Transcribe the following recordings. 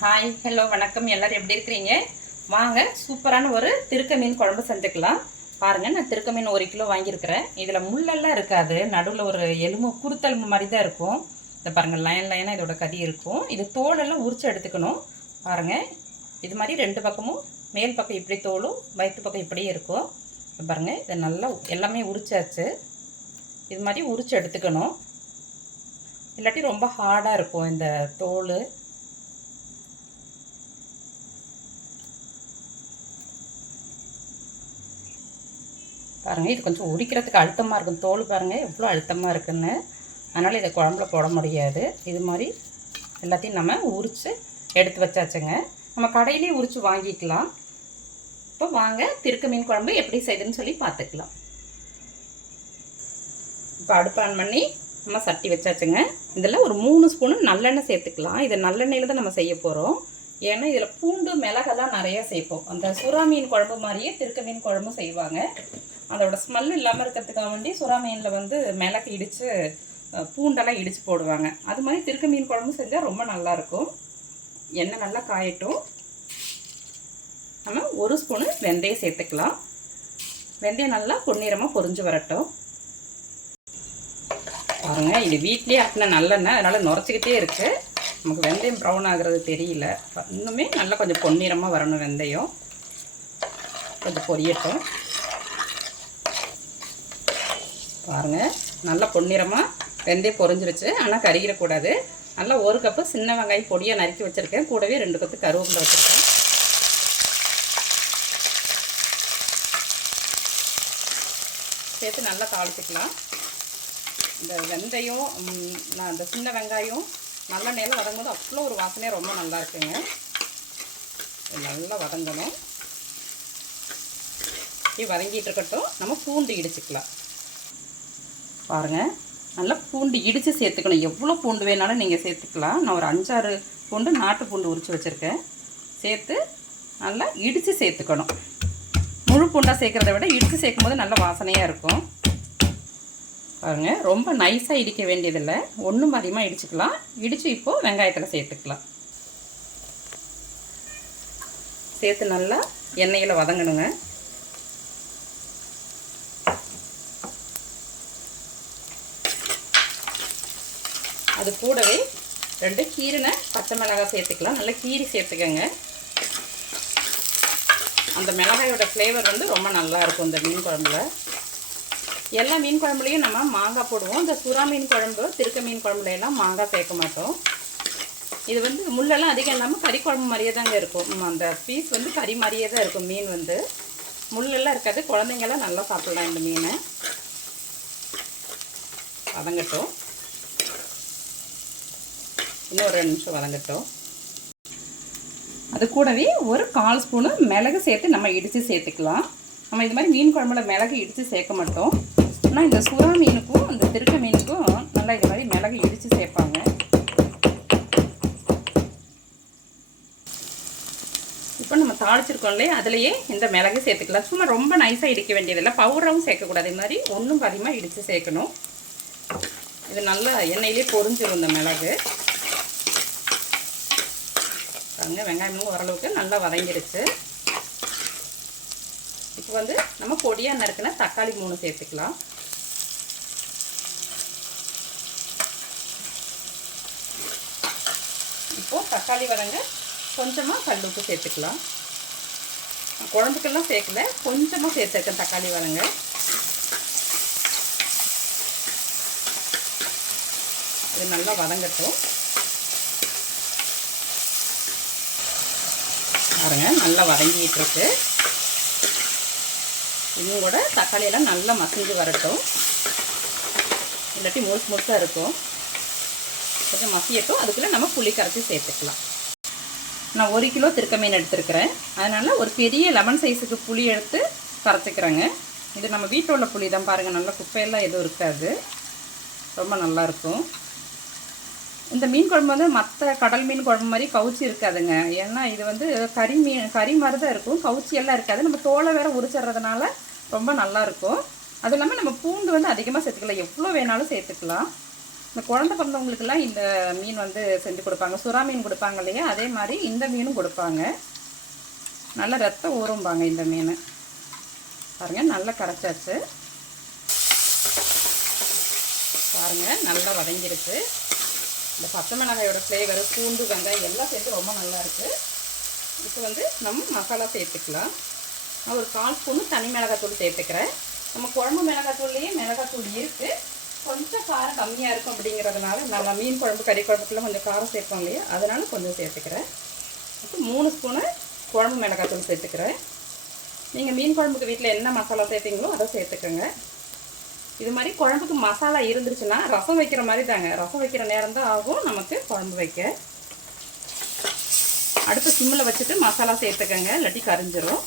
Hi hello வணக்கம். எல்லோரும் எப்படி இருக்கிறீங்க? வாங்க சூப்பரான ஒரு திருக்க மீன் குழம்பு செஞ்சுக்கலாம். பாருங்கள், நான் திருக்க மீன் 1 கிலோ வாங்கியிருக்கிறேன். இதில் முள்ளெல்லாம் இருக்காது, நடுவில் ஒரு எலும்பு குருத்தெலும்பு மாதிரி தான் இருக்கும். இதை பாருங்கள், லைனாக இதோட கதி இருக்கும். இது தோலெல்லாம் உரித்து எடுத்துக்கணும். பாருங்கள், இது மாதிரி 2 பக்கமும் மேல் பக்கம் இப்படி தோலும், வயிற்று பக்கம் இப்படியே இருக்கும். பாருங்கள், இதை நல்லா எல்லாமே உரிச்சாச்சு. இது மாதிரி உரித்து எடுத்துக்கணும், இல்லாட்டி ரொம்ப ஹார்டாக இருக்கும் இந்த தோல். பாருங்கள், இது கொஞ்சம் உரிக்கிறதுக்கு அழுத்தமாக இருக்கும். தோல் பாருங்கள் எவ்வளோ அழுத்தமாக இருக்குன்னு. அதனால் இதை குழம்புல போட முடியாது. இது மாதிரி எல்லாத்தையும் நம்ம உரித்து எடுத்து வச்சாச்சுங்க. நம்ம கடையிலே உரித்து வாங்கிக்கலாம். இப்போ வாங்க திருக்க மீன் குழம்பு எப்படி செய்யுதுன்னு சொல்லி பார்த்துக்கலாம். இப்போ அடுப்பு ஆன் பண்ணி நம்ம சட்டி வச்சாச்சுங்க. இதில் ஒரு 3 ஸ்பூனு நல்லெண்ணெய் சேர்த்துக்கலாம். இது நல்லெண்ணெயில் தான் நம்ம செய்ய போகிறோம். ஏன்னா இதில் பூண்டு மிளகெல்லாம் நிறையா சேர்ப்போம். அந்த சுறா மீன் குழம்பு மாதிரியே திருக்க மீன் குழம்பும் செய்வாங்க. அதோட ஸ்மெல் இல்லாமல் இருக்கிறதுக்காக வேண்டி சுறா மீனில் வந்து மிளகு இடித்து பூண்டெல்லாம் இடித்து போடுவாங்க. அது மாதிரி திருக்க மீன் குழம்பு செஞ்சால் ரொம்ப நல்லாயிருக்கும். எண்ணெய் நல்லா காயட்டும். நம்ம 1 ஸ்பூனு வெந்தயம் சேர்த்துக்கலாம். வெந்தயம் நல்லா பொன்னிறமாக பொரிஞ்சு வரட்டும். பாருங்கள், இது வீட்லேயே ஆட்டின நல்லெண்ணெய், அதனால் நுரைச்சிக்கிட்டே இருக்குது. நமக்கு வெந்தயம் ப்ரௌன் ஆகிறது தெரியல. இன்னுமே நல்லா கொஞ்சம் பொன்னிறமாக வரணும். வெந்தயம் கொஞ்சம் பொரியட்டும். பாருங்கள், நல்லா பொன்னிறமாக வெந்தயம் பொரிஞ்சிருச்சு. ஆனால் கருகிடக்கூடாது. நல்லா 1 கப்பு சின்ன வெங்காயம் பொடியாக நறுக்கி வச்சுருக்கேன். கூடவே 2 கப்பு கருவேப்பிலை வச்சுருக்கேன். சேர்த்து நல்லா தாளிச்சிக்கலாம். இந்த வெந்தயம் இந்த சின்ன வெங்காயம் நல்லா நேரம் வதங்கும்போது அவ்வளோ ஒரு வாசனையாக ரொம்ப நல்லா இருக்குங்க. நல்லா வதங்கணும். வதங்கிட்டு இருக்கட்டும். நம்ம பூண்டு இடிச்சுக்கலாம். பாருங்கள், நல்லா பூண்டு இடித்து சேர்த்துக்கணும். எவ்வளோ பூண்டு வேணாலும் நீங்கள் சேர்த்துக்கலாம். நான் ஒரு 5-6 பூண்டு நாட்டு பூண்டு உரித்து வச்சுருக்கேன். சேர்த்து நல்லா இடித்து சேர்த்துக்கணும். முழு பூண்டாக சேர்க்குறத விட இடித்து சேர்க்கும் போது நல்ல வாசனையாக இருக்கும். பாருங்கள், ரொம்ப நைஸாக இடிக்க வேண்டியதில்லை, ஒன்றும் அதிகமாக இடிச்சுக்கலாம். இடித்து இப்போது வெங்காயத்தில் சேர்த்துக்கலாம். சேர்த்து நல்லா எண்ணெயில் வதங்கணுங்க. அது கூடவே 2 கீரின பச்சை மிளகாய் சேர்த்துக்கலாம். நல்லா கீரி சேர்த்துக்கங்க. அந்த மிளகாயோட ஃப்ளேவர் வந்து ரொம்ப நல்லாயிருக்கும் இந்த மீன் குழம்புல. எல்லா மீன் குழம்புலையும் நம்ம மாங்காய் போடுவோம். இந்த சுறா மீன் குழம்பு, திருக்க மீன் குழம்புல எல்லாம் மாங்காய் சேர்க்க மாட்டோம். இது வந்து முள்ளெல்லாம் அதிகம் இல்லாமல் கறி குழம்பு மாதிரியே தாங்க இருக்கும். அந்த பீஸ் வந்து கறி மாதிரியே தான் இருக்கும். மீன் வந்து முள்ளெல்லாம் இருக்காது. குழந்தைங்கெல்லாம் நல்லா சாப்பிடலாம் இந்த மீனை. வதங்கட்டும். இன்னும் 2 நிமிஷம் வதங்கட்டும். அது கூடவே ஒரு 1/4 ஸ்பூனு மிளகு சேர்த்து நம்ம இடித்து சேர்த்துக்கலாம். நம்ம இது மாதிரி மீன் குழம்புல மிளகு இடித்து சேர்க்க மாட்டோம். ஆனால் இந்த சுறா மீனுக்கும் இந்த திருக்க மீனுக்கும் நல்லா இது மாதிரி மிளகு இடித்து சேர்ப்பாங்க. இப்போ நம்ம தாளிச்சிருக்கோம் இல்லையா, அதுலேயே இந்த மிளகு சேர்த்துக்கலாம். சும்மா ரொம்ப நைஸாக இடிக்க வேண்டியதில்லை, பவுடராகவும் சேர்க்கக்கூடாது. இது மாதிரி ஒன்றும் அதிகமாக இடித்து சேர்க்கணும். இது நல்லா எண்ணெயிலே பொரிஞ்சிடும் இந்த மிளகு. பாருங்க, வெங்காயமும் ஓரளவுக்கு நல்லா வதங்கிடுச்சு. இப்போ வந்து நம்ம பொடியாக நறுக்கின தக்காளி 3 சேர்த்துக்கலாம். இப்போது தக்காளி வதங்க கொஞ்சமாக கல் உப்பு சேர்த்துக்கலாம். குழம்புக்கெல்லாம் சேர்க்கல, கொஞ்சமாக சேர்த்துருக்கேன் தக்காளி வதங்க. இது நல்லா வதங்கட்டும். பாருங்க, நல்லா வதங்கிட்டு இருக்கு. இன்னும் கூட தக்காளியெல்லாம் நல்லா மசிஞ்சு வரட்டும், இல்லாட்டி முழுசாக இருக்கும். கொஞ்சம் மசியட்டும். அதுக்குள்ளே நம்ம புளி கரைச்சி சேர்த்துக்கலாம். நான் 1 கிலோ திருக்க மீன் எடுத்துருக்கிறேன். அதனால் ஒரு பெரிய லெமன் சைஸுக்கு புளி எடுத்து கரைச்சிக்கிறேங்க. இது நம்ம வீட்டில் உள்ள புளி தான். பாருங்கள், நல்லா குப்பையெல்லாம் எதுவும் இருக்காது, ரொம்ப நல்லாயிருக்கும். இந்த மீன் குழம்பு வந்து மற்ற கடல் மீன் குழம்பு மாதிரி கவுச்சி இருக்காதுங்க. ஏன்னா இது வந்து கறி மாதிரி தான் இருக்கும், கவுச்சியெல்லாம் இருக்காது. நம்ம தோலை வேறு உரிச்சிட்றதுனால ரொம்ப நல்லாயிருக்கும். அதுவும் இல்லாமல் நம்ம பூண்டு வந்து அதிகமாக சேர்த்துக்கலாம், எவ்வளோ வேணாலும் சேர்த்துக்கலாம். இந்த குழந்தை பிறந்தவங்களுக்கெல்லாம் இந்த மீன் வந்து செஞ்சு கொடுப்பாங்க. சுறா மீன் கொடுப்பாங்க இல்லையா, அதே மாதிரி இந்த மீனும் கொடுப்பாங்க. நல்லா ரத்தம் ஊறும்பாங்க இந்த மீன். பாருங்கள், நல்லா கரைச்சாச்சு. பாருங்கள், நல்லா வதங்கிருக்கு. இந்த பச்சை மிளகாயோட ஃப்ளேவர், பூண்டு, வெங்காயம் எல்லாம் சேர்த்து ரொம்ப நல்லாயிருக்கு. இப்போ வந்து நம்ம மசாலா சேர்த்துக்கலாம். நான் ஒரு 1/4 ஸ்பூனு தனி மிளகாத்தூள் சேர்த்துக்கிறேன். நம்ம குழம்பு மிளகாத்தூள்லேயே மிளகாத்தூள் இருக்குது, கொஞ்சம் காரம் கம்மியாக இருக்கும் அப்படிங்கிறதுனால நம்ம மீன் குழம்பு கறி குழம்புக்குலாம் கொஞ்சம் காரம் சேர்ப்போம் இல்லையா, அதனால் கொஞ்சம் சேர்த்துக்கிறேன். இப்போ 3 ஸ்பூனு குழம்பு மிளகாத்தூள் சேர்த்துக்கிறேன். நீங்கள் மீன் குழம்புக்கு வீட்டில் என்ன மசாலா சேர்த்தீங்களோ அதை சேர்த்துக்கோங்க. இது மாதிரி குழம்புக்கு மசாலா இருந்துருச்சுன்னா ரசம் வைக்கிற மாதிரி தாங்க, ரசம் வைக்கிற நேரம் தான் ஆகும் நமக்கு குழம்பு வைக்க. அடுத்து சிம்மில் வச்சுட்டு மசாலா சேர்த்துக்கோங்க, இல்லாட்டி கரிஞ்சிரும்.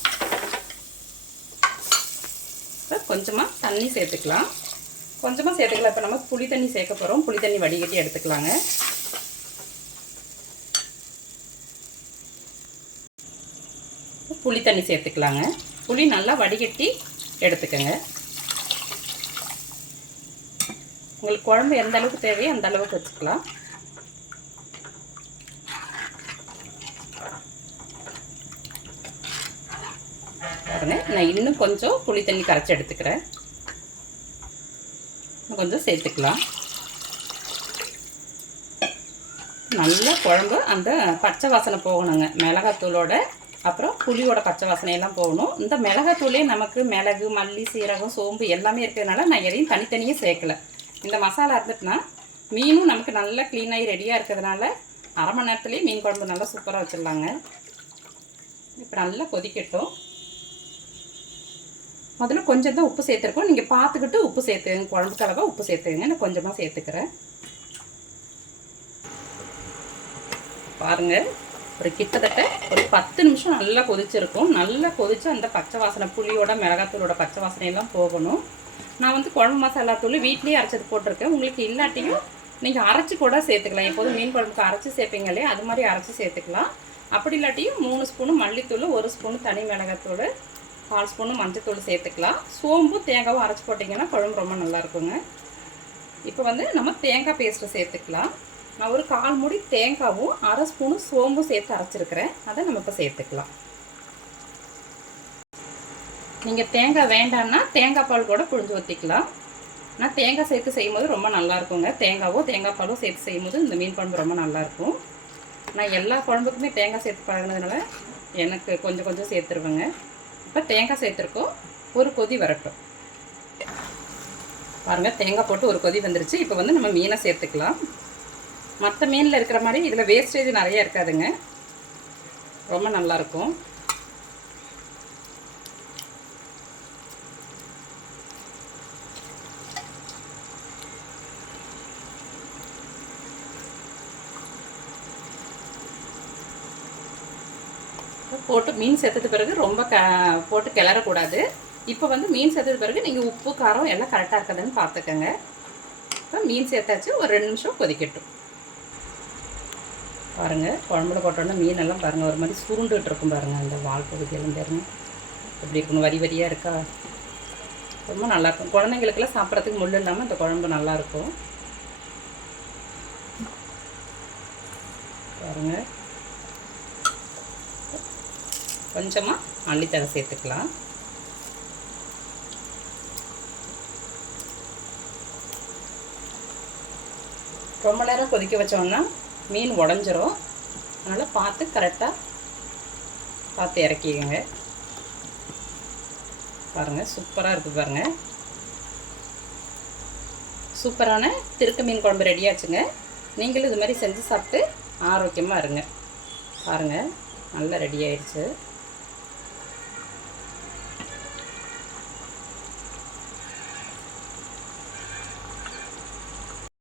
இப்போ கொஞ்சமாக தண்ணி சேர்த்துக்கலாம். கொஞ்சமாக சேர்த்துக்கலாம். இப்போ நம்ம புளி தண்ணி சேர்க்க போகிறோம். புளி தண்ணி வடிகட்டி எடுத்துக்கலாங்க. புளி தண்ணி சேர்த்துக்கலாங்க. புளி நல்லா வடிகட்டி எடுத்துக்கோங்க. உங்களுக்கு குழம்பு எந்த அளவுக்கு தேவையோ அந்த அளவுக்கு வச்சுக்கலாம். பாருங்க, நான் இன்னும் கொஞ்சம் புளி தண்ணி கரைச்சி எடுத்துக்கிறேன். கொஞ்சம் சேர்த்துக்கலாம். நல்லா குழம்பு அந்த பச்சை வாசனை போகணுங்க, மிளகாத்தூளோட அப்புறம் புளியோட பச்சை வாசனையெல்லாம் போகணும். இந்த மிளகாத்தூளே நமக்கு மிளகு, மல்லி, சீரகம், சோம்பு எல்லாமே இருக்கிறதுனால நான் எதையும் தனித்தனியே சேர்க்கலை. இந்த மசாலா இருந்துட்டுனா மீனும் நமக்கு நல்லா க்ளீனாகி ரெடியாக இருக்கிறதுனால அரை மணி நேரத்துலேயே மீன் குழம்பு நல்லா சூப்பராக வச்சிடலாங்க. இப்போ நல்லா கொதிக்கட்டும். முதல்ல கொஞ்சம் தான் உப்பு சேர்த்துருக்கோம், நீங்கள் பார்த்துக்கிட்டு உப்பு சேர்த்துங்க. குழம்பு கலவை உப்பு சேர்த்துங்க, நான் கொஞ்சமாக சேர்த்துக்கிறேன். பாருங்கள், ஒரு கிட்டத்தட்ட ஒரு 10 நிமிஷம் நல்லா கொதிச்சிருக்கும். நல்லா கொதித்து அந்த பச்சை வாசனை, புளியோட மிளகாத்தூளோட பச்சை வாசனையெல்லாம் போகணும். நான் வந்து குழம்பு மசாலா தூள் வீட்லேயே அரைச்சது போட்டிருக்கேன். உங்களுக்கு இல்லாட்டியும் நீங்கள் அரைச்சி கூட சேர்த்துக்கலாம். எப்போதும் மீன் குழம்புக்கு அரைச்சி சேர்ப்பீங்க இல்லையா, அது மாதிரி அரைச்சி சேர்த்துக்கலாம். அப்படி இல்லாட்டியும் 3 ஸ்பூனு மல்லித்தூள், 1 ஸ்பூனு தனி மிளகாத்தூள், 1/4 ஸ்பூனு மஞ்சத்தூள் சேர்த்துக்கலாம். சோம்பு தேங்காவும் அரைச்சி போட்டிங்கன்னா குழம்பு ரொம்ப நல்லாயிருக்குங்க. இப்போ வந்து நம்ம தேங்காய் பேஸ்ட்டு சேர்த்துக்கலாம். நான் ஒரு 1/4 மூடி தேங்காவும் 1/2 ஸ்பூனு சோம்பும் சேர்த்து அரைச்சிருக்கிறேன். அதை நம்ம இப்போ சேர்த்துக்கலாம். நீங்கள் தேங்காய் வேண்டான்னா தேங்காய் பால் கூட புழிஞ்சு ஊற்றிக்கலாம். ஆனால் தேங்காய் சேர்த்து செய்யும்போது ரொம்ப நல்லாயிருக்குங்க. தேங்காய் பாலும் சேர்த்து செய்யும்போது இந்த மீன் குழம்பு ரொம்ப நல்லாயிருக்கும். நான் எல்லா குழம்புக்குமே தேங்காய் சேர்த்து பழகினதுனால எனக்கு கொஞ்சம் கொஞ்சம் சேர்த்துருவேங்க. இப்போ தேங்காய் சேர்த்துருக்கோம். ஒரு கொதி வரட்டும். பாருங்கள், தேங்காய் போட்டு ஒரு கொதி வந்துருச்சு. இப்போ வந்து நம்ம மீனை சேர்த்துக்கலாம். மற்ற மீனில் இருக்கிற மாதிரி இதில் வேஸ்டேஜ் நிறைய இருக்காதுங்க, ரொம்ப நல்லாயிருக்கும். போட்டு மீன் சேர்த்தது பிறகு ரொம்ப போட்டு கிளறக்கூடாது. இப்போ வந்து மீன் சேர்த்தது பிறகு நீங்கள் உப்பு காரம் எல்லாம் கரெக்டாக இருக்குதுன்னு பார்த்துக்கோங்க. இப்போ மீன் சேர்த்தாச்சு, ஒரு 2 நிமிஷம் கொதிக்கட்டும். பாருங்கள், குழம்புல போட்டோன்னா மீனெல்லாம் பாருங்கள் ஒரு மாதிரி சுருண்டுகிட்டு இருக்கும். பாருங்கள், அந்த வால் பகுதியெல்லாம் பாருங்கள் எப்படி இருக்கணும், வரி வரியாக இருக்கா, ரொம்ப நல்லாயிருக்கும். குழந்தைங்களுக்கெல்லாம் சாப்பிட்றதுக்கு முள் இல்லாமல் இந்த குழம்பு நல்லாயிருக்கும். பாருங்கள், கொஞ்சமாக மல்லித்தழை சேர்த்துக்கலாம். ரொம்ப நேரம் கொதிக்க வச்சோன்னா மீன் உடஞ்சிரும். அதனால் கரெக்டாக பார்த்து இறக்கிக்கங்க. பாருங்கள், சூப்பராக இருக்குது. பாருங்கள், சூப்பரான திருக்க மீன் குழம்பு ரெடியாச்சுங்க. நீங்களும் இது மாதிரி செஞ்சு சாப்பிட்டு ஆரோக்கியமாக இருங்க. பாருங்கள், நல்லா ரெடி ஆயிடுச்சு.